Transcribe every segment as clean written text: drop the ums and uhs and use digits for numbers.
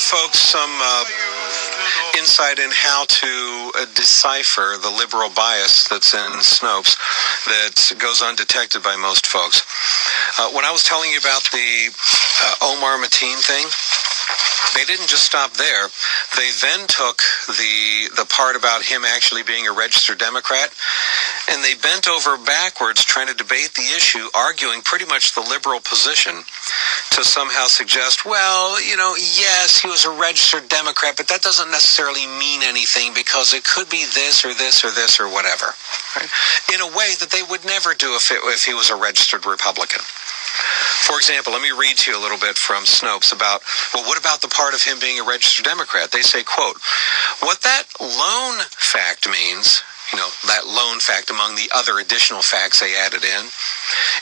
you folks some insight in how to decipher the liberal bias that's in Snopes that goes undetected by most folks. When I was telling you about the Omar Mateen thing, they didn't just stop there. They then took the part about him actually being a registered Democrat, and they bent over backwards trying to debate the issue, arguing pretty much the liberal position to somehow suggest, well, yes, he was a registered Democrat, but that doesn't necessarily mean anything because it could be this or this or this or whatever, right? In a way that they would never do if he was a registered Republican. For example, let me read to you a little bit from Snopes about, well, what about the part of him being a registered Democrat? They say, quote, what that lone fact means, that lone fact among the other additional facts they added in,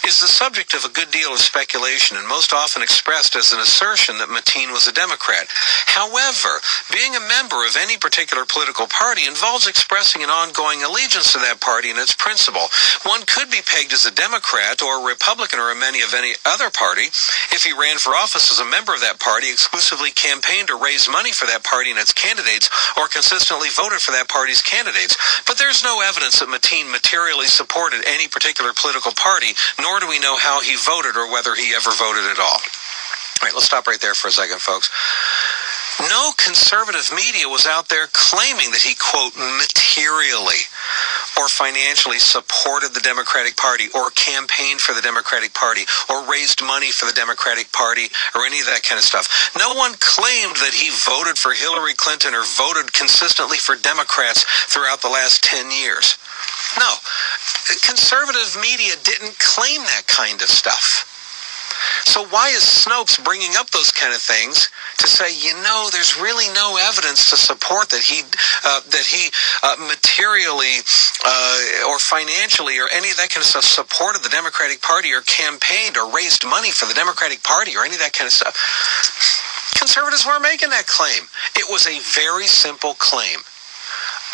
is the subject of a good deal of speculation and most often expressed as an assertion that Mateen was a Democrat. However, being a member of any particular political party involves expressing an ongoing allegiance to that party and its principle. One could be pegged as a Democrat or a Republican or a member of any other party if he ran for office as a member of that party, exclusively campaigned or raised money for that party and its candidates, or consistently voted for that party's candidates. But there's no evidence that Mateen materially supported any particular political party, nor do we know how he voted or whether he ever voted at all. All right, let's stop right there for a second, folks. No conservative media was out there claiming that he, quote, materially or financially supported the Democratic Party or campaigned for the Democratic Party or raised money for the Democratic Party or any of that kind of stuff. No one claimed that he voted for Hillary Clinton or voted consistently for Democrats throughout the last 10 years. No, conservative media didn't claim that kind of stuff. So why is Snopes bringing up those kind of things to say, there's really no evidence to support that he materially or financially or any of that kind of stuff supported the Democratic Party or campaigned or raised money for the Democratic Party or any of that kind of stuff? Conservatives weren't making that claim. It was a very simple claim.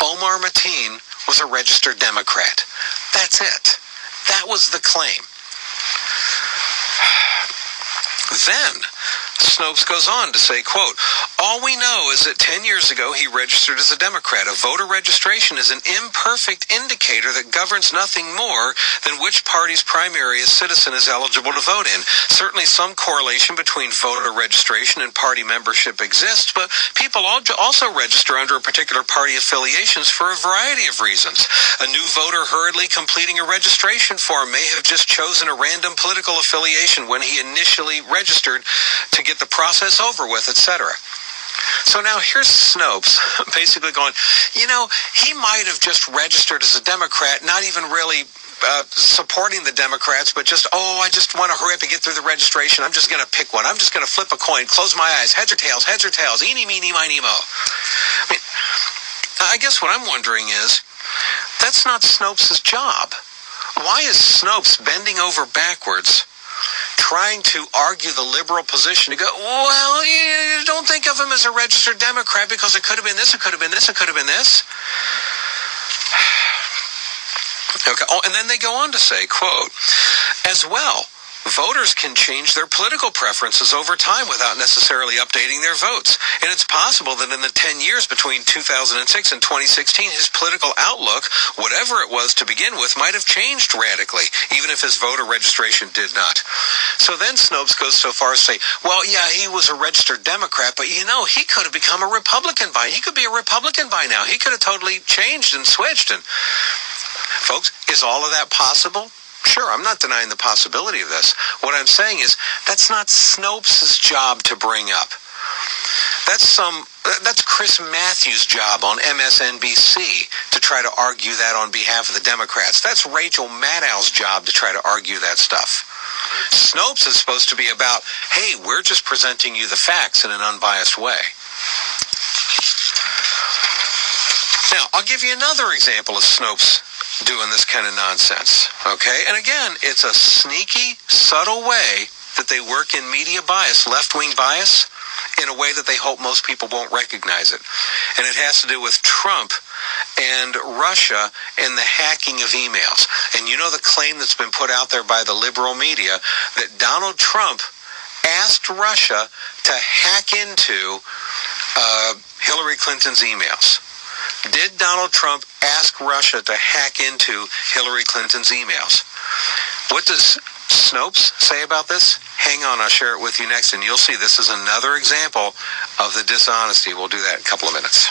Omar Mateen was a registered Democrat. That's it. That was the claim. Then, Snopes goes on to say, quote, all we know is that 10 years ago he registered as a Democrat. A voter registration is an imperfect indicator that governs nothing more than which party's primary citizen is eligible to vote in. Certainly some correlation between voter registration and party membership exists, but people also register under a particular party affiliations for a variety of reasons. A new voter hurriedly completing a registration form may have just chosen a random political affiliation when he initially registered to get the process over with, etc. So now here's Snopes basically going, he might have just registered as a Democrat, not even really supporting the Democrats, but just, I just want to hurry up and get through the registration. I'm just going to pick one. I'm just going to flip a coin, close my eyes, heads or tails, eeny, meeny, miny, mo. I guess what I'm wondering is, that's not Snopes' job. Why is Snopes bending over backwards trying to argue the liberal position to go, well, you don't think of him as a registered Democrat because it could have been this, it could have been this, it could have been this. Okay. And then they go on to say, quote, as well, voters can change their political preferences over time without necessarily updating their votes. And it's possible that in the 10 years between 2006 and 2016, his political outlook, whatever it was to begin with, might have changed radically, even if his voter registration did not. So then Snopes goes so far as to say, well, yeah, he was a registered Democrat, but he could have become a Republican he could be a Republican by now. He could have totally changed and switched. And folks, is all of that possible? Sure, I'm not denying the possibility of this. What I'm saying is that's not Snopes' job to bring up. That's Chris Matthews' job on MSNBC to try to argue that on behalf of the Democrats. That's Rachel Maddow's job to try to argue that stuff. Snopes is supposed to be about, hey, we're just presenting you the facts in an unbiased way. Now, I'll give you another example of Snopes doing this kind of nonsense, okay? And again, it's a sneaky, subtle way that they work in media bias, left-wing bias, in a way that they hope most people won't recognize it. And it has to do with Trump and Russia and the hacking of emails. And the claim that's been put out there by the liberal media that Donald Trump asked Russia to hack into Hillary Clinton's emails. Did Donald Trump ask Russia to hack into Hillary Clinton's emails? What does Snopes say about this? Hang on, I'll share it with you next, and you'll see this is another example of the dishonesty. We'll do that in a couple of minutes.